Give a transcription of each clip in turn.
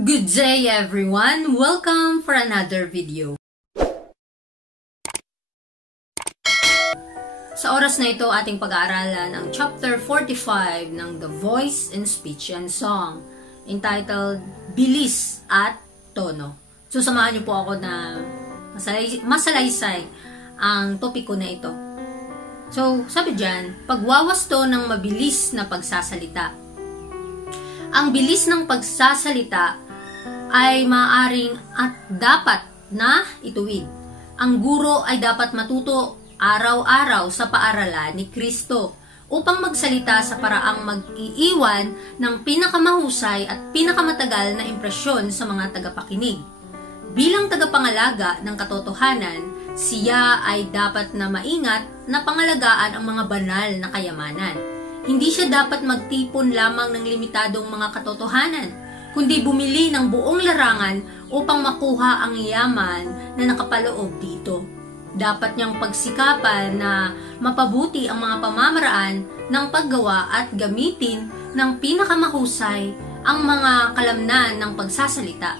Good day everyone! Welcome for another video. Sa oras na ito, ating pag-aaralan ang chapter 45 ng The Voice in Speech and Song, entitled Bilis at Tono. So samahan niyo po ako na masalaysay ang topiko na ito. So sabi dyan, pagwawasto ng mabilis na pagsasalita. Ang bilis ng pagsasalita ay maaring at dapat na ituwid. Ang guro ay dapat matuto araw-araw sa paaralan ni Kristo upang magsalita sa paraang mag-iiwan ng pinakamahusay at pinakamatagal na impresyon sa mga tagapakinig. Bilang tagapangalaga ng katotohanan, siya ay dapat na maingat na pangalagaan ang mga banal na kayamanan. Hindi siya dapat magtipon lamang ng limitadong mga katotohanan, kundi bumili ng buong larangan upang makuha ang yaman na nakapaloob dito. Dapat niyang pagsikapan na mapabuti ang mga pamamaraan ng paggawa at gamitin ng pinakamahusay ang mga kalamnan ng pagsasalita.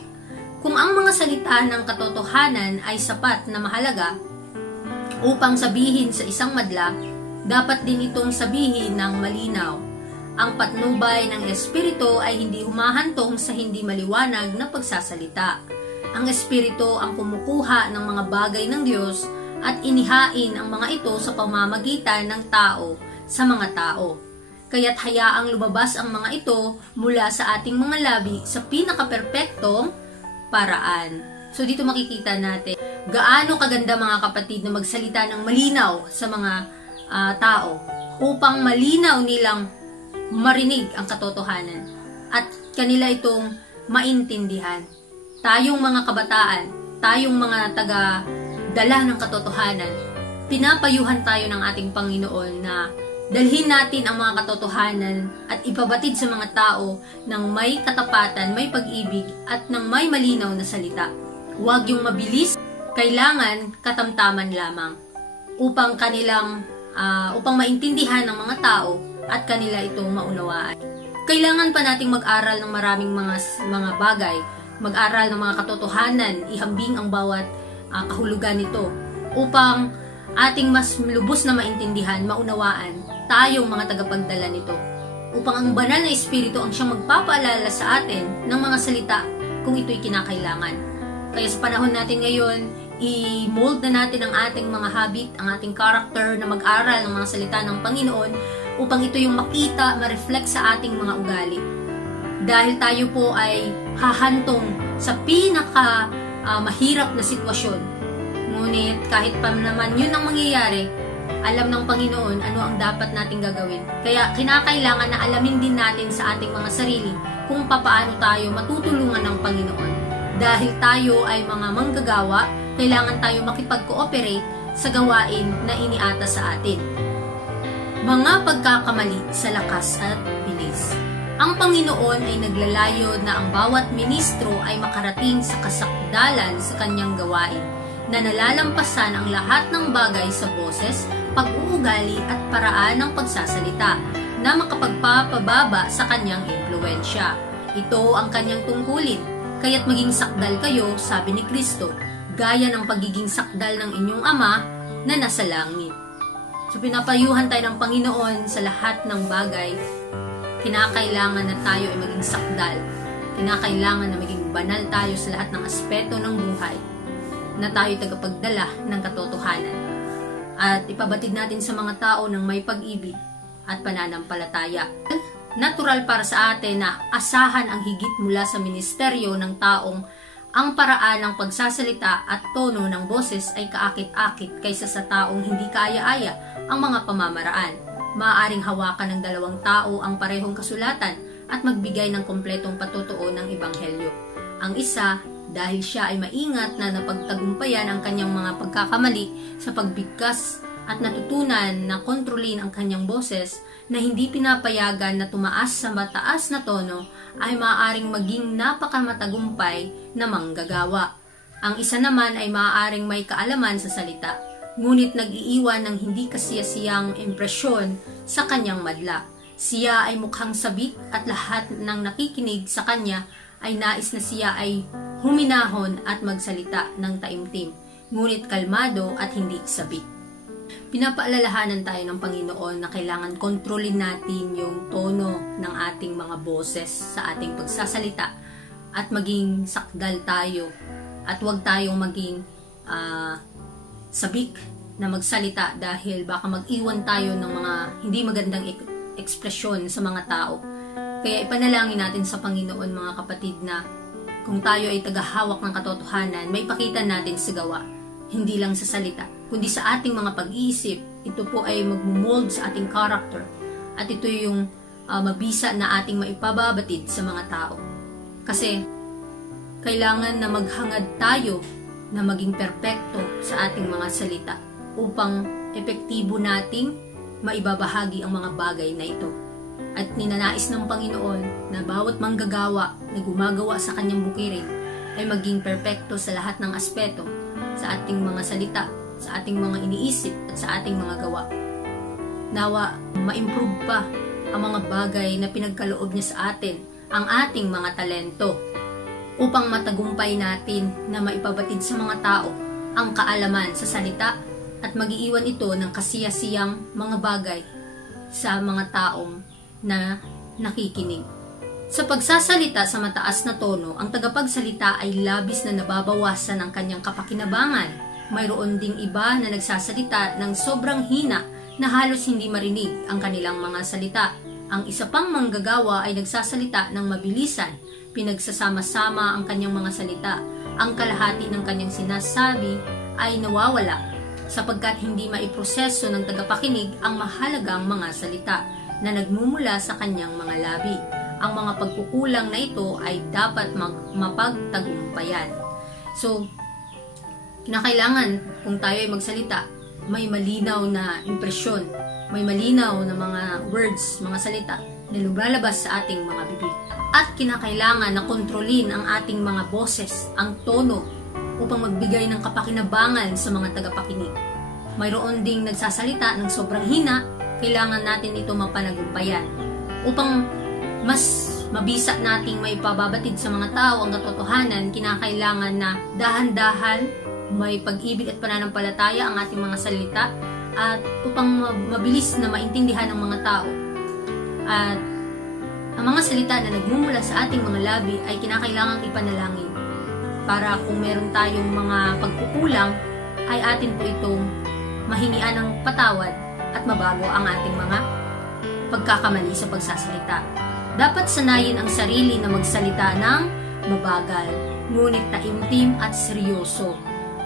Kung ang mga salita ng katotohanan ay sapat na mahalaga upang sabihin sa isang madla, dapat din itong sabihin ng malinaw. Ang patnubay ng Espiritu ay hindi humahantong sa hindi maliwanag na pagsasalita. Ang Espiritu ang kumukuha ng mga bagay ng Diyos at inihain ang mga ito sa pamamagitan ng tao sa mga tao. Kaya't hayaang lumabas ang mga ito mula sa ating mga labi sa pinakaperpektong paraan. So dito makikita natin gaano kaganda mga kapatid na magsalita ng malinaw sa mga tao upang malinaw nilang marinig ang katotohanan at kanila itong maintindihan. Tayong mga kabataan, tayong mga taga-dala ng katotohanan, pinapayuhan tayo ng ating Panginoon na dalhin natin ang mga katotohanan at ipabatid sa mga tao ng may katapatan, may pag-ibig at ng may malinaw na salita. Huwag yung mabilis, kailangan katamtaman lamang upang upang maintindihan ng mga tao at kanila itong maunawaan. Kailangan pa nating mag-aral ng maraming mga bagay, mag-aral ng mga katotohanan, ihambing ang bawat kahulugan nito upang ating mas lubos na maintindihan, maunawaan tayong mga tagapagdala nito. Upang ang banal na Espiritu ang siyang magpapaalala sa atin ng mga salita kung ito'y kinakailangan. Kaya sa panahon natin ngayon, i-mold na natin ang ating mga habit, ang ating character na mag-aral ng mga salita ng Panginoon upang ito yung makita, ma-reflect sa ating mga ugali. Dahil tayo po ay hahantong sa mahirap na sitwasyon. Ngunit kahit pa naman yun ang mangyayari, alam ng Panginoon ano ang dapat nating gagawin. Kaya kinakailangan na alamin din natin sa ating mga sarili kung papaano tayo matutulungan ng Panginoon. Dahil tayo ay mga manggagawa, kailangan tayo makipag-cooperate sa gawain na iniata sa atin. Mga pagkakamali sa lakas at bilis. Ang Panginoon ay naglalayo na ang bawat ministro ay makarating sa kasakdalan sa kanyang gawain, na nalalampasan ang lahat ng bagay sa boses, pag-uugali at paraan ng pagsasalita, na makapagpapababa sa kanyang impluwensya. Ito ang kanyang tungkulin, kaya't maging sakdal kayo, sabi ni Kristo, gaya ng pagiging sakdal ng inyong Ama na nasa langit. So pinapayuhan tayo ng Panginoon sa lahat ng bagay. Kinakailangan na tayo ay maging sakdal. Kinakailangan na maging banal tayo sa lahat ng aspeto ng buhay, na tayo tagapagdala ng katotohanan. At ipabatid natin sa mga tao ng may pag-ibig at pananampalataya. Natural para sa atin na asahan ang higit mula sa ministeryo ng taong ang paraan ng pagsasalita at tono ng boses ay kaakit-akit kaysa sa taong hindi kaaya-aya ang mga pamamaraan. Maaaring hawakan ng dalawang tao ang parehong kasulatan at magbigay ng kompletong patutuo ng ebanghelyo. Ang isa, dahil siya ay maingat na napagtagumpayan ang kanyang mga pagkakamali sa pagbigkas at natutunan na kontrolin ang kanyang boses na hindi pinapayagan na tumaas sa mataas na tono, ay maaaring maging napakamatagumpay na manggagawa. Ang isa naman ay maaaring may kaalaman sa salita, ngunit nag-iiwan ng hindi kasiyasiyang impresyon sa kanyang madla. Siya ay mukhang sabik at lahat ng nakikinig sa kanya ay nais na siya ay huminahon at magsalita ng taimtim, ngunit kalmado at hindi sabik. Pinapaalalahanan tayo ng Panginoon na kailangan kontrolin natin yung tono ng ating mga boses sa ating pagsasalita at maging sakdal tayo at huwag tayong maging sabik na magsalita dahil baka mag-iwan tayo ng mga hindi magandang ekspresyon sa mga tao. Kaya ipanalangin natin sa Panginoon, mga kapatid, na kung tayo ay tagahawak ng katotohanan, may ipakita natin sa gawa, hindi lang sa salita, kundi sa ating mga pag-iisip. Ito po ay magmumold sa ating character at ito yung mabisa na ating maipababatid sa mga tao. Kasi kailangan na maghangad tayo na maging perpekto sa ating mga salita upang epektibo nating maibabahagi ang mga bagay na ito. At ninanais ng Panginoon na bawat manggagawa na gumagawa sa kanyang bukirin ay maging perpekto sa lahat ng aspeto, sa ating mga salita, sa ating mga iniisip at sa ating mga gawa. Nawa, ma-improve pa ang mga bagay na pinagkaloob niya sa atin, ang ating mga talento, upang matagumpay natin na maipabatid sa mga tao ang kaalaman sa salita at mag-iiwan ito ng kasiyasiyang mga bagay sa mga taong na nakikinig. Sa pagsasalita sa mataas na tono, ang tagapagsalita ay labis na nababawasan ang kanyang kapakinabangan. Mayroon ding iba na nagsasalita ng sobrang hina na halos hindi marinig ang kanilang mga salita. Ang isa pang manggagawa ay nagsasalita ng mabilisan, pinagsasama-sama ang kanyang mga salita. Ang kalahati ng kanyang sinasabi ay nawawala sapagkat hindi maiproseso ng tagapakinig ang mahalagang mga salita na nagmumula sa kanyang mga labi. Ang mga pagkukulang na ito ay dapat mapagtagumpayan. So, kinakailangan kung tayo ay magsalita, may malinaw na impresyon, may malinaw na mga words, mga salita na lumalabas sa ating mga bibig. At kinakailangan na kontrolin ang ating mga boses, ang tono, upang magbigay ng kapakinabangan sa mga tagapakinig. Mayroon ding nagsasalita ng sobrang hina, kailangan natin ito mapanagumpayan. Upang mas mabisa nating may pababatid sa mga tao ang katotohanan, kinakailangan na dahan-dahan may pag-ibig at pananampalataya ang ating mga salita at upang mabilis na maintindihan ng mga tao. At ang mga salita na nagmumula sa ating mga labi ay kinakailangang ipanalangin para kung meron tayong mga pagkukulang ay atin po itong mahingian ng patawad at mabago ang ating mga pagkakamali sa pagsasalita. Dapat sanayin ang sarili na magsalita ng mabagal, ngunit taimtim at seryoso,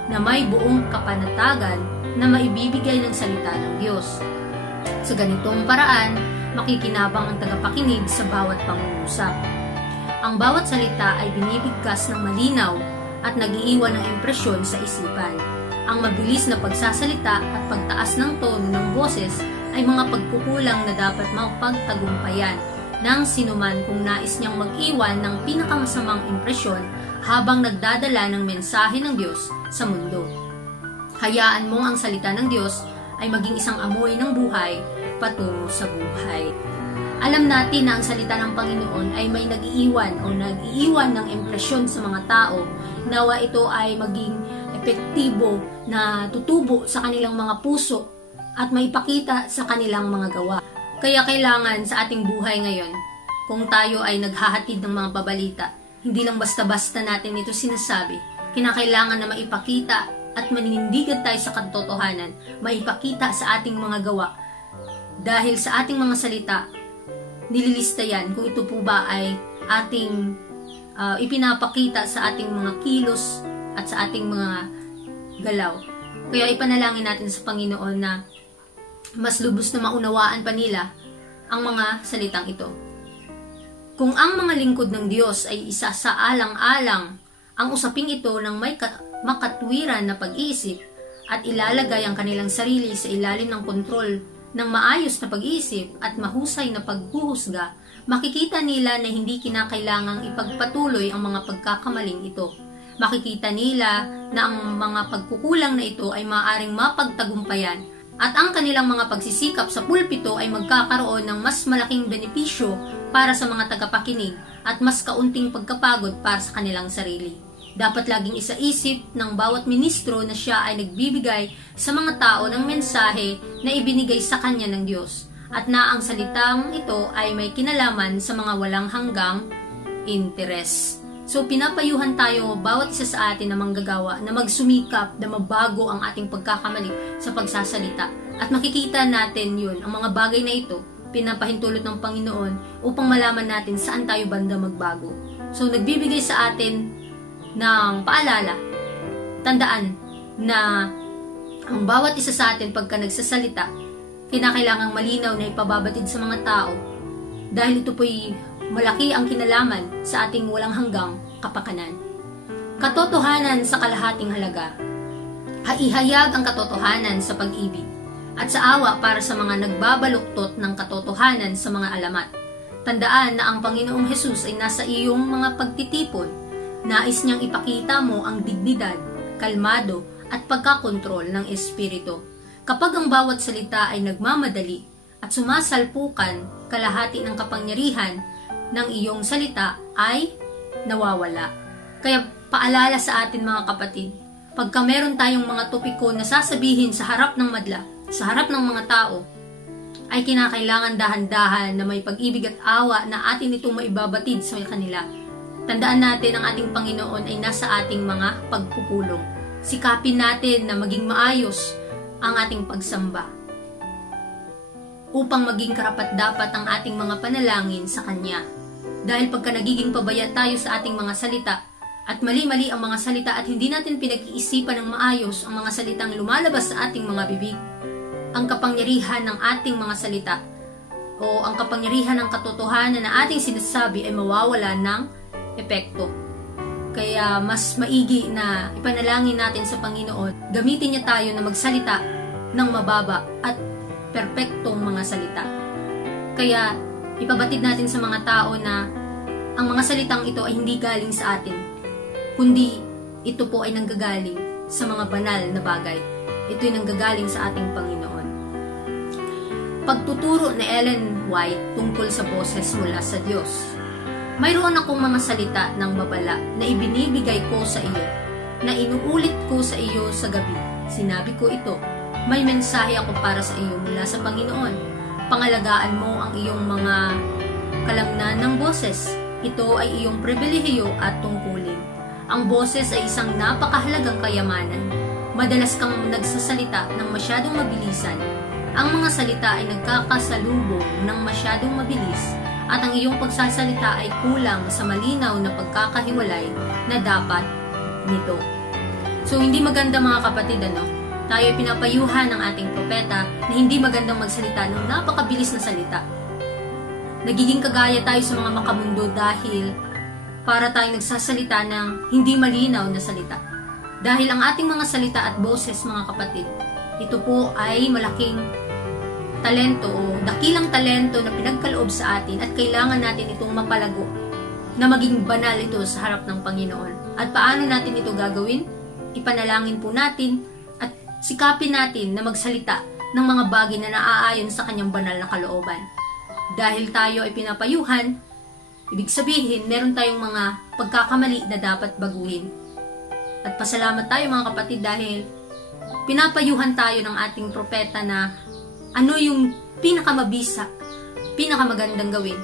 na may buong kapanatagan na maibibigay ng salita ng Diyos. Sa ganitong paraan, makikinabang ang tagapakinig sa bawat pangungusap. Ang bawat salita ay binibigkas ng malinaw at nag-iiwan ng impresyon sa isipan. Ang mabilis na pagsasalita at pagtaas ng tono ng boses ay mga pagkukulang na dapat mapagtagumpayan ng sinuman kung nais niyang mag-iwan ng pinakamasamang impresyon habang nagdadala ng mensahe ng Diyos sa mundo. Hayaan mong ang salita ng Diyos ay maging isang amoy ng buhay patungo sa buhay. Alam natin na ang salita ng Panginoon ay may nag-iiwan ng impresyon sa mga tao. Nawa ito ay maging epektibo na tutubo sa kanilang mga puso at maipakita sa kanilang mga gawa. Kaya kailangan sa ating buhay ngayon, kung tayo ay naghahatid ng mga pabalita, hindi lang basta-basta natin ito sinasabi. Kinakailangan na maipakita at maninindigan tayo sa katotohanan, maipakita sa ating mga gawa. Dahil sa ating mga salita, nililista yan kung ito po ba ay ating ipinapakita sa ating mga kilos at sa ating mga galaw. Kaya ipanalangin natin sa Panginoon na mas lubos na maunawaan pa nila ang mga salitang ito. Kung ang mga lingkod ng Diyos ay isa sa alang-alang ang usaping ito ng may makatwiran na pag-iisip at ilalagay ang kanilang sarili sa ilalim ng kontrol ng maayos na pag-iisip at mahusay na paghuhusga, makikita nila na hindi kinakailangang ipagpatuloy ang mga pagkakamaling ito. Makikita nila na ang mga pagkukulang na ito ay maaaring mapagtagumpayan at ang kanilang mga pagsisikap sa pulpito ay magkakaroon ng mas malaking benepisyo para sa mga tagapakinig at mas kaunting pagkapagod para sa kanilang sarili. Dapat laging isaisip ng bawat ministro na siya ay nagbibigay sa mga tao ng mensahe na ibinigay sa kanya ng Diyos at na ang salitang ito ay may kinalaman sa mga walang hanggang interes. So pinapayuhan tayo bawat isa sa atin na manggagawa na magsumikap na mabago ang ating pagkakamali sa pagsasalita. At makikita natin yun, ang mga bagay na ito, pinapahintulot ng Panginoon upang malaman natin saan tayo banda magbago. So nagbibigay sa atin ng paalala, tandaan na ang bawat isa sa atin pagka nagsasalita, kinakailangang malinaw na ipababatid sa mga tao dahil ito po'y malaki ang kinalaman sa ating walang hanggang kapakanan. Katotohanan sa kalahating halaga. Ihayag ang katotohanan sa pag-ibig at sa awa para sa mga nagbabaluktot ng katotohanan sa mga alamat. Tandaan na ang Panginoong Hesus ay nasa iyong mga pagtitipon. Nais niyang ipakita mo ang dignidad, kalmado at pagkakontrol ng espiritu. Kapag ang bawat salita ay nagmamadali at sumasalpukan, kalahati ng kapangyarihan ng iyong salita ay nawawala. Kaya paalala sa atin mga kapatid, pagka meron tayong mga topiko na sasabihin sa harap ng madla, sa harap ng mga tao, ay kinakailangan dahan-dahan na may pag-ibig at awa na atin itong maibabatid sa kanila. Tandaan natin ang ating Panginoon ay nasa ating mga pagpupulong. Sikapin natin na maging maayos ang ating pagsamba upang maging karapat-dapat ang ating mga panalangin sa Kanya. Dahil pagka nagiging pabaya tayo sa ating mga salita at mali-mali ang mga salita at hindi natin pinag-iisipan ng maayos ang mga salitang lumalabas sa ating mga bibig, ang kapangyarihan ng ating mga salita o ang kapangyarihan ng katotohanan na ating sinasabi ay mawawala ng epekto. Kaya mas maigi na ipanalangin natin sa Panginoon, gamitin niya tayo na magsalita ng mababa at perpektong mga salita. Kaya ipabatid natin sa mga tao na ang mga salitang ito ay hindi galing sa atin, kundi ito po ay nanggagaling sa mga banal na bagay. Ito ay nanggagaling sa ating Panginoon. Pagtuturo ni Ellen White tungkol sa boses mula sa Diyos. Mayroon akong mga salita ng babala na ibinibigay ko sa iyo, na inuulit ko sa iyo sa gabi. Sinabi ko ito, may mensahe ako para sa iyo mula sa Panginoon. Pangalagaan mo ang iyong mga kalamnan ng boses. Ito ay iyong pribilehiyo at tungkulin. Ang boses ay isang napakahalagang kayamanan. Madalas kang nagsasalita ng masyadong mabilisan. Ang mga salita ay nagkakasalubong ng masyadong mabilis at ang iyong pagsasalita ay kulang sa malinaw na pagkakahiwalay na dapat nito. So, hindi maganda mga kapatid, tayo ay pinapayuhan ng ating propeta na hindi magandang magsalita ng napakabilis na salita. Nagiging kagaya tayo sa mga makamundo dahil para tayong nagsasalita ng hindi malinaw na salita. Dahil ang ating mga salita at boses, mga kapatid, ito po ay malaking talento o dakilang talento na pinagkaloob sa atin at kailangan natin itong mapalago na maging banal ito sa harap ng Panginoon. At paano natin ito gagawin? Ipanalangin po natin at sikapin natin na magsalita ng mga bagay na naaayon sa kanyang banal na kalooban. Dahil tayo ay pinapayuhan, ibig sabihin meron tayong mga pagkakamali na dapat baguhin. At pasalamat tayo mga kapatid dahil pinapayuhan tayo ng ating propeta na ano yung pinakamabisa, pinakamagandang gawin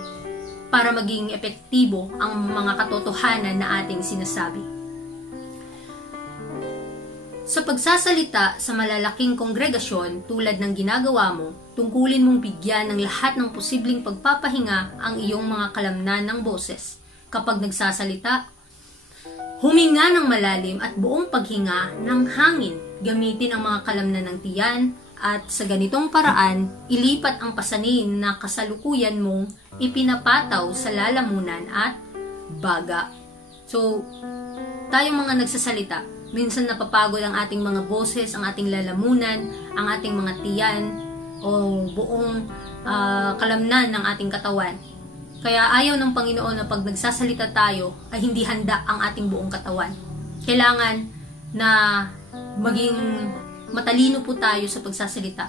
para maging epektibo ang mga katotohanan na ating sinasabi. Sa pagsasalita sa malalaking kongregasyon tulad ng ginagawa mo, tungkulin mong bigyan ng lahat ng posibleng pagpapahinga ang iyong mga kalamnan ng boses. Kapag nagsasalita, huminga ng malalim at buong paghinga ng hangin. Gamitin ang mga kalamnan ng tiyan at sa ganitong paraan, ilipat ang pasanin na kasalukuyan mong ipinapataw sa lalamunan at baga. So, tayong mga nagsasalita, minsan napapagod ang ating mga boses, ang ating lalamunan, ang ating mga tiyan, o buong kalamnan ng ating katawan. Kaya ayaw ng Panginoon na pag nagsasalita tayo, ay hindi handa ang ating buong katawan. Kailangan na maging matalino po tayo sa pagsasalita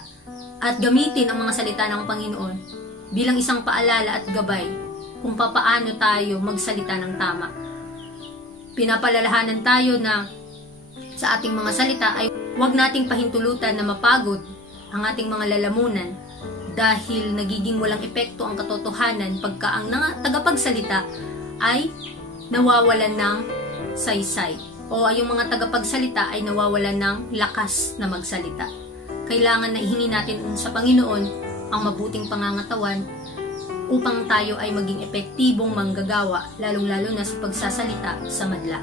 at gamitin ang mga salita ng Panginoon bilang isang paalala at gabay kung papaano tayo magsalita ng tama. Pinapalalahanan tayo na sa ating mga salita ay huwag nating pahintulutan na mapagod ang ating mga lalamunan dahil nagiging walang epekto ang katotohanan pagka ang tagapagsalita ay nawawalan ng saysay o yung mga tagapagsalita ay nawawalan ng lakas na magsalita. Kailangan na ihingi natin sa Panginoon ang mabuting pangangatawan upang tayo ay maging epektibong manggagawa, lalong-lalo na sa pagsasalita sa madla.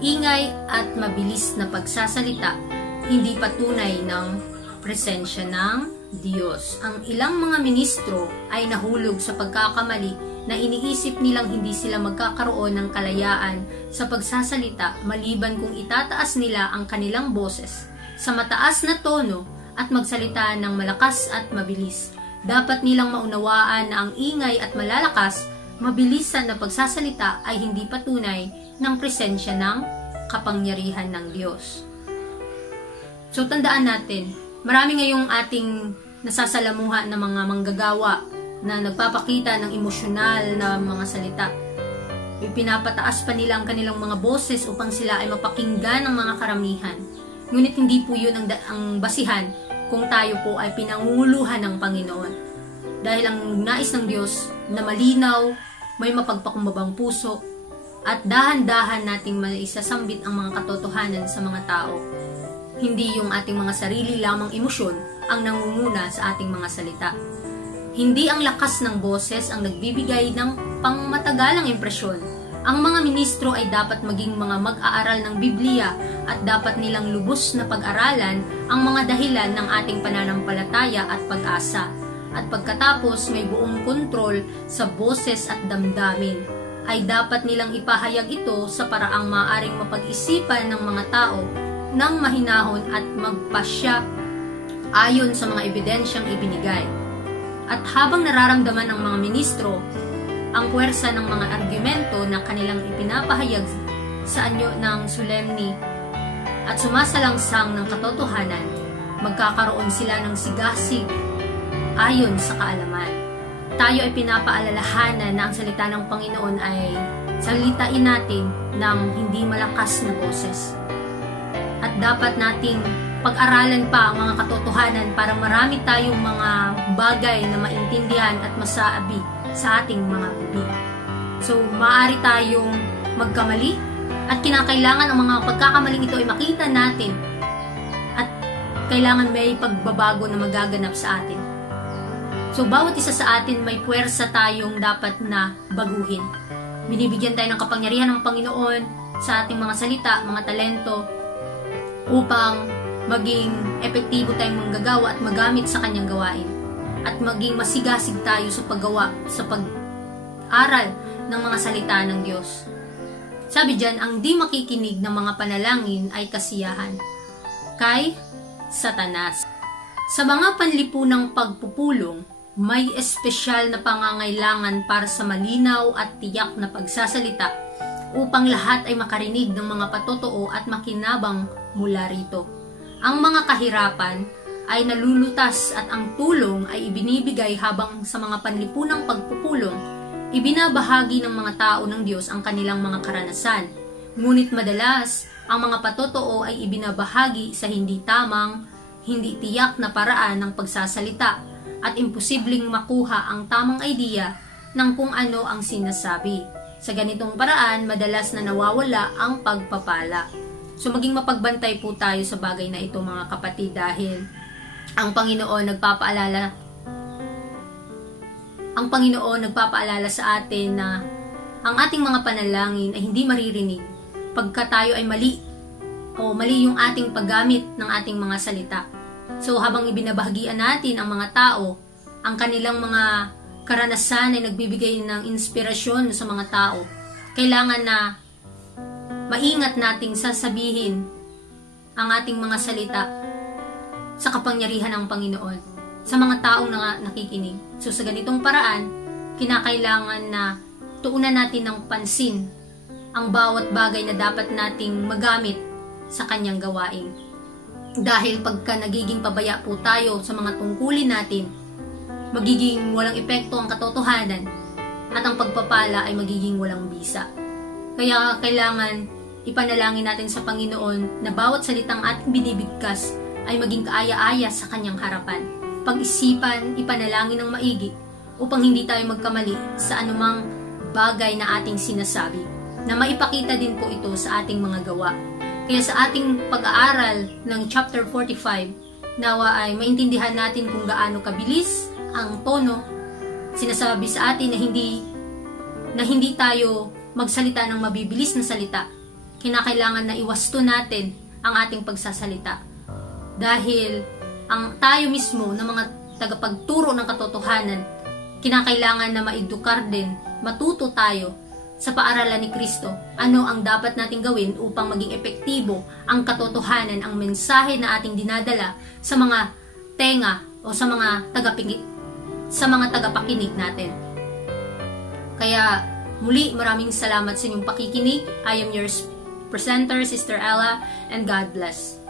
Ingay at mabilis na pagsasalita, hindi patunay ng presensya ng Diyos. Ang ilang mga ministro ay nahulog sa pagkakamali na iniisip nilang hindi sila magkakaroon ng kalayaan sa pagsasalita maliban kung itataas nila ang kanilang boses sa mataas na tono at magsalita ng malakas at mabilis. Dapat nilang maunawaan na ang ingay at malalakas, mabilisan na pagsasalita ay hindi patunay ng presensya ng kapangyarihan ng Diyos. So tandaan natin, marami ngayong ating nasasalamuhan ng mga manggagawa na nagpapakita ng emosyonal na mga salita. Ipinapataas pa nila ang kanilang mga boses upang sila ay mapakinggan ng mga karamihan. Ngunit hindi po yun ang basihan kung tayo po ay pinangunguluhan ng Panginoon. Dahil ang nais ng Diyos na malinaw, may mapagpakumbabang puso, at dahan-dahan nating maisasambit ang mga katotohanan sa mga tao. Hindi yung ating mga sarili lamang emosyon ang nangunguna sa ating mga salita. Hindi ang lakas ng boses ang nagbibigay ng pangmatagalang impresyon. Ang mga ministro ay dapat maging mga mag-aaral ng Biblia at dapat nilang lubos na pag-aralan ang mga dahilan ng ating pananampalataya at pag-asa. At pagkatapos may buong kontrol sa boses at damdamin, ay dapat nilang ipahayag ito sa paraang maaaring mapag-isipan ng mga tao ng mahinahon at magpasya ayon sa mga ebidensyang ibinigay. At habang nararamdaman ng mga ministro ang puwersa ng mga argumento na kanilang ipinapahayag sa anyo ng solemni at sumasalangsang ng katotohanan, magkakaroon sila ng sigasig ayon sa kaalaman. Tayo ay pinapaalalahanan na ang salita ng Panginoon ay salitain natin ng hindi malakas na boses. At dapat nating pag-aralan pa ang mga katotohanan para marami tayong mga bagay na maintindihan at masabi sa ating mga bibig. So, maaari tayong magkamali at kinakailangan ang mga pagkakamaling ito ay makita natin at kailangan may pagbabago na magaganap sa atin. So, bawat isa sa atin may puwersa tayong dapat na baguhin. Binibigyan tayo ng kapangyarihan ng Panginoon sa ating mga salita, mga talento, upang maging epektibo tayong manggagawa at magamit sa kanyang gawain. At maging masigasig tayo sa paggawa, sa pag-aral ng mga salita ng Diyos. Sabi dyan, ang di makikinig ng mga panalangin ay kasiyahan kay Satanas. Sa mga panlipunang pagpupulong, may espesyal na pangangailangan para sa malinaw at tiyak na pagsasalita upang lahat ay makarinig ng mga patotoo at makinabang mula rito. Ang mga kahirapan ay nalulutas at ang tulong ay ibinibigay habang sa mga panlipunang pagpupulong, ibinabahagi ng mga tao ng Diyos ang kanilang mga karanasan. Ngunit madalas, ang mga patotoo ay ibinabahagi sa hindi tamang, hindi tiyak na paraan ng pagsasalita at imposibleng makuha ang tamang idea ng kung ano ang sinasabi. Sa ganitong paraan, madalas na nawawala ang pagpapala. So maging mapagbantay po tayo sa bagay na ito mga kapatid dahil ang Panginoon nagpapaalala sa atin na ang ating mga panalangin ay hindi maririnig pagka tayo ay mali o mali yung ating paggamit ng ating mga salita. So habang ibinabahagian natin ang mga tao, ang kanilang mga karanasan ay nagbibigay ng inspirasyon sa mga tao, kailangan na maingat nating sasabihin ang ating mga salita sa kapangyarihan ng Panginoon sa mga taong nakikinig. So sa ganitong paraan, kinakailangan na tuunan natin ng pansin ang bawat bagay na dapat nating magamit sa kanyang gawain. Dahil pagka nagiging pabaya po tayo sa mga tungkulin natin, magiging walang epekto ang katotohanan at ang pagpapala ay magiging walang bisa. Kaya kailangan ipanalangin natin sa Panginoon na bawat salitang ating binibigkas ay maging kaaya-aya sa kanyang harapan. Pag-isipan, ipanalangin ng maigi upang hindi tayo magkamali sa anumang bagay na ating sinasabi, na maipakita din po ito sa ating mga gawa. Kaya sa ating pag-aaral ng chapter 45, nawa ay maintindihan natin kung gaano kabilis ang tono. Sinasabi sa atin na hindi tayo magsalita ng mabibilis na salita. Kinakailangan na iwasto natin ang ating pagsasalita. Dahil tayo mismo na mga tagapagturo ng katotohanan, kinakailangan na maedukar din, matuto tayo sa paaralan ni Kristo. Ano ang dapat nating gawin upang maging epektibo ang katotohanan, ang mensahe na ating dinadala sa mga tenga o sa mga tagapakinig natin. Kaya muli, maraming salamat sa inyong pakikinig. I am your presenter, Sister Ella, and God bless.